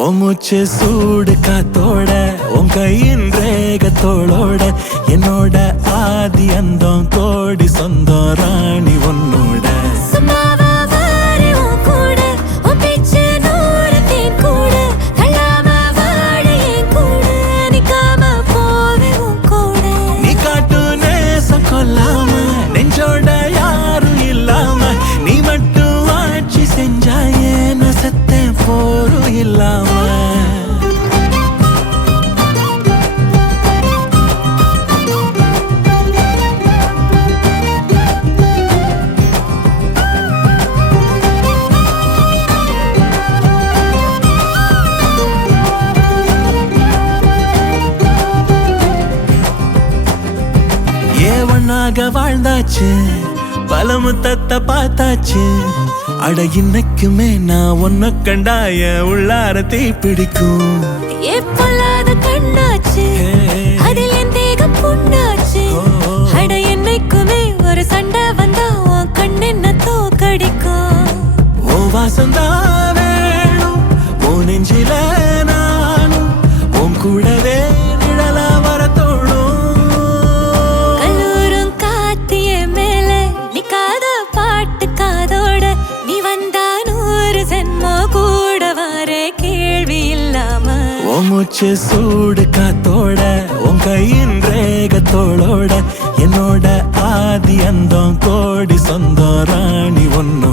மூச்சு சூடு காத்தோட உன் கையின் ரேகத்தோளோட என்னோட ஆதி அந்தம் கோடி சொந்தம் ராணி உன்னோட நீ காட்டு நேசம் கொல்லாம நெஞ்சோட யாரும் இல்லாம நீ மட்டும் ஆட்சி செஞ்சாயே நசத்தேன் போரும் இல்லாம ஏவனாக வாழ்ந்தாச்சு பல முத்தத்தை பார்த்தாச்சு அட இன்னைக்குமே நான் உன்ன கண்டாய உள்ளார தீ பிடிக்கும் கண்ணாச்சு அதில் என் தேகம் புண்ணாச்சு அட என்னைக்குமே ஒரு சண்டை வந்தா உன் கண்ணென்ன தோக்கடிக்கும் ஓ வாசந்தான் வேணும் ஓ நெஞ்சில நானும் உன் கூடவே நிழலா வர தோணும் கல்லூரும் காத்திய மேல நிக்காத பாட்டு காதோட நீ வந்தா 100 ஜென்மோ கூட வர கேள்வி இல்லாம மூச்சு சூடு காத்தோட உன் கையின் ரேகத்தோளோட என்னோட ஆதி அந்தம் கோடி சொந்தம் ராணி ஒன்னு